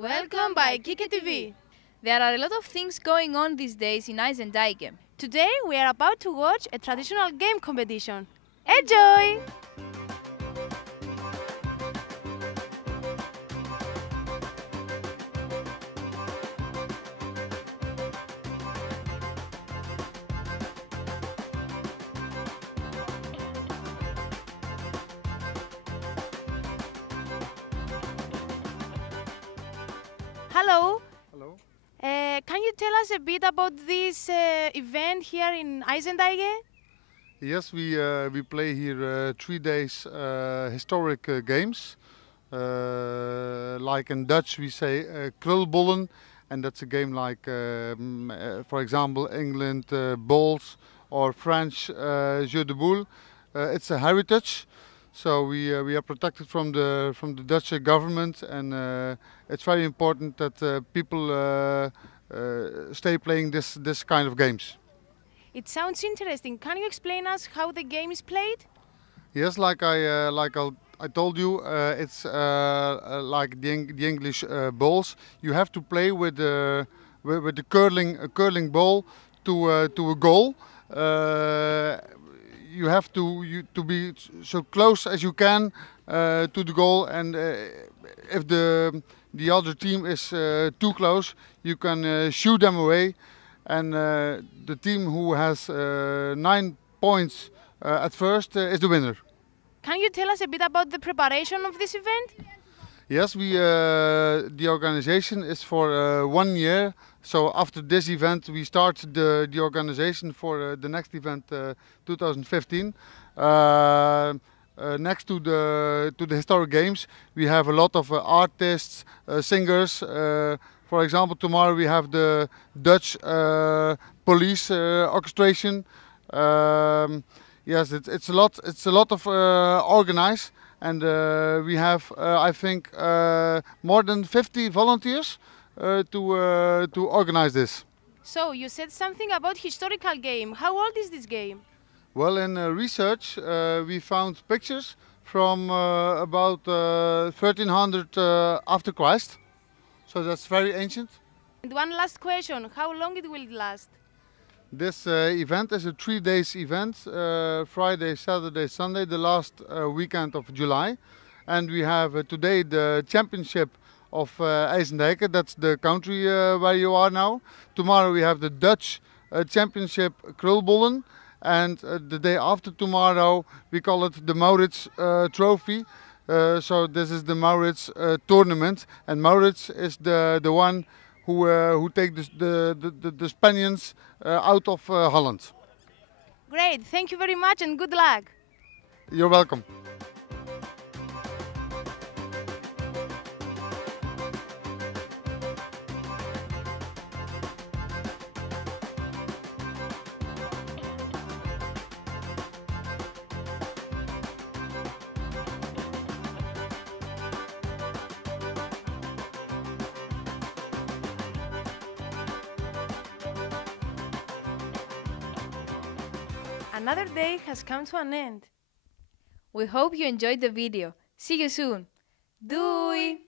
Welcome by KikkeTV. There are a lot of things going on these days in IJzendijke. Today we are about to watch a traditional game competition. Enjoy! Hello. Hello. Can you tell us a bit about this event here in IJzendijke? Yes, we play here 3 days historic games. Like in Dutch we say Krulbollen, and that's a game like, for example, England bowls or French jeu de boule. It's a heritage, so we are protected from the Dutch government, and it's very important that people stay playing this kind of games. It sounds interesting. Can you explain us how the game is played? Yes, like I told you, it's like the English bowls. You have to play with the curling ball to a goal. You have to be so close as you can to the goal, and if the other team is too close, you can shoot them away. And the team who has 9 points at first is the winner. Can you tell us a bit about the preparation of this event? Yes, the organization is for 1 year. So after this event, we start the organization for the next event, 2015. Next to the historic games, we have a lot of artists, singers. For example, tomorrow we have the Dutch police orchestration. Yes, it's a lot of organized, and we have I think more than 50 volunteers to organize this. So you said something about historical game. How old is this game? Well, in research we found pictures from about 1300 after Christ. So that's very ancient. And one last question, how long it will last? This event is a 3 days event, Friday, Saturday, Sunday, the last weekend of July. And we have today the championship of IJzendijke, that's the country where you are now. Tomorrow we have the Dutch championship Krulbollen. And the day after tomorrow we call it the Maurits trophy. So this is the Maurits tournament, and Maurits is the one who take the Spaniards out of Holland. Great, thank you very much and good luck. You're welcome. Another day has come to an end. We hope you enjoyed the video. See you soon. Doei!